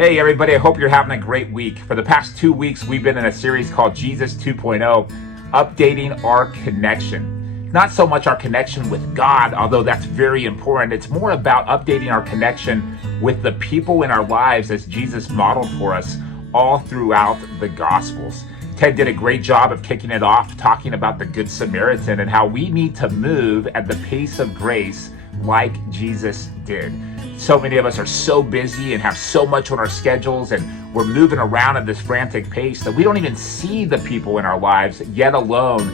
Hey everybody, I hope you're having a great week. For the past 2 weeks, we've been in a series called Jesus 2.0, updating our connection. Not so much our connection with God, although that's very important. It's more about updating our connection with the people in our lives as Jesus modeled for us all throughout the Gospels. Ted did a great job of kicking it off, talking about the Good Samaritan and how we need to move at the pace of grace like Jesus did. So many of us are so busy and have so much on our schedules, and we're moving around at this frantic pace that we don't even see the people in our lives, yet alone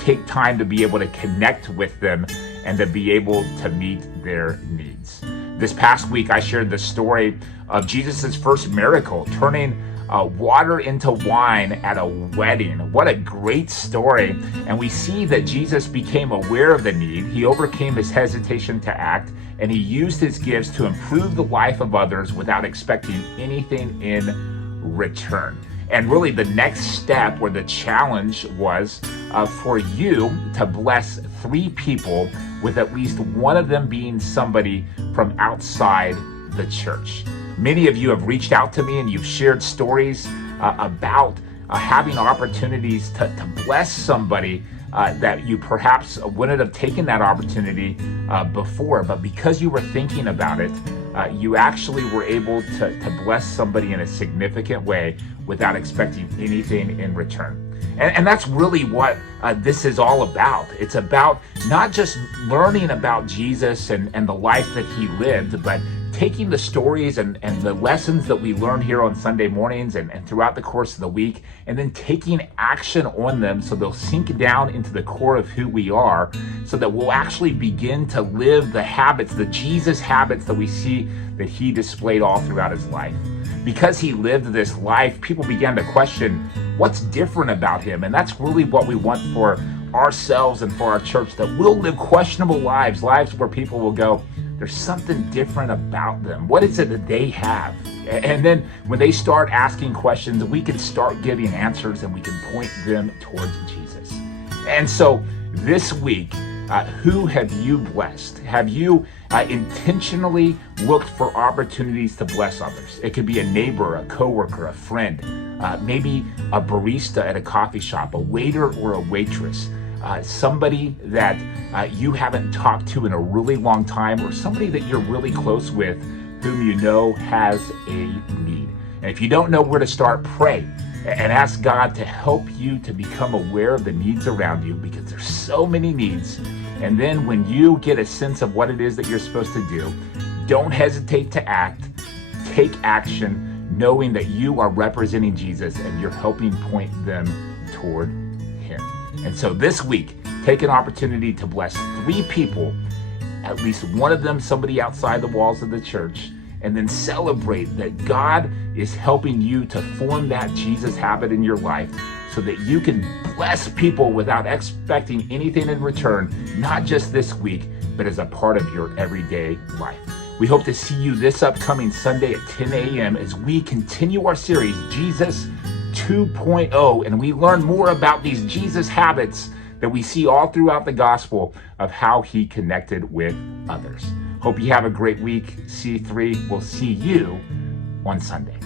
take time to be able to connect with them and to be able to meet their needs. This past week, I shared the story of Jesus' first miracle, turning water into wine at a wedding. What a great story. And we see that Jesus became aware of the need. He overcame his hesitation to act, and he used his gifts to improve the life of others without expecting anything in return. And really the next step, or the challenge, was for you to bless 3 people, with at least one of them being somebody from outside the church. Many of you have reached out to me and you've shared stories about having opportunities to bless somebody that you perhaps wouldn't have taken that opportunity before, but because you were thinking about it, you actually were able to bless somebody in a significant way without expecting anything in return. And that's really what this is all about. It's about not just learning about Jesus and the life that he lived, but taking the stories and the lessons that we learn here on Sunday mornings and throughout the course of the week, and then taking action on them so they'll sink down into the core of who we are, so that we'll actually begin to live the habits, the Jesus habits that we see that he displayed all throughout his life. Because he lived this life, people began to question what's different about him. And that's really what we want for ourselves and for our church, that we'll live questionable lives where people will go, there's something different about them. What is it that they have? And then when they start asking questions, we can start giving answers and we can point them towards Jesus. And so this week, who have you blessed? Have you intentionally looked for opportunities to bless others? It could be a neighbor, a coworker, a friend, maybe a barista at a coffee shop, a waiter or a waitress. Somebody that you haven't talked to in a really long time, or somebody that you're really close with whom you know has a need. And if you don't know where to start, pray and ask God to help you to become aware of the needs around you, because there's so many needs. And then when you get a sense of what it is that you're supposed to do, don't hesitate to act, take action, knowing that you are representing Jesus and you're helping point them toward him. And so this week, take an opportunity to bless 3 people, at least one of them somebody outside the walls of the church, and then celebrate that God is helping you to form that Jesus habit in your life so that you can bless people without expecting anything in return, not just this week, but as a part of your everyday life. We hope to see you this upcoming Sunday at 10 a.m. as we continue our series, Jesus 2.0, and we learn more about these Jesus habits that we see all throughout the gospel of how he connected with others. Hope you have a great week. C3 will see you on Sunday.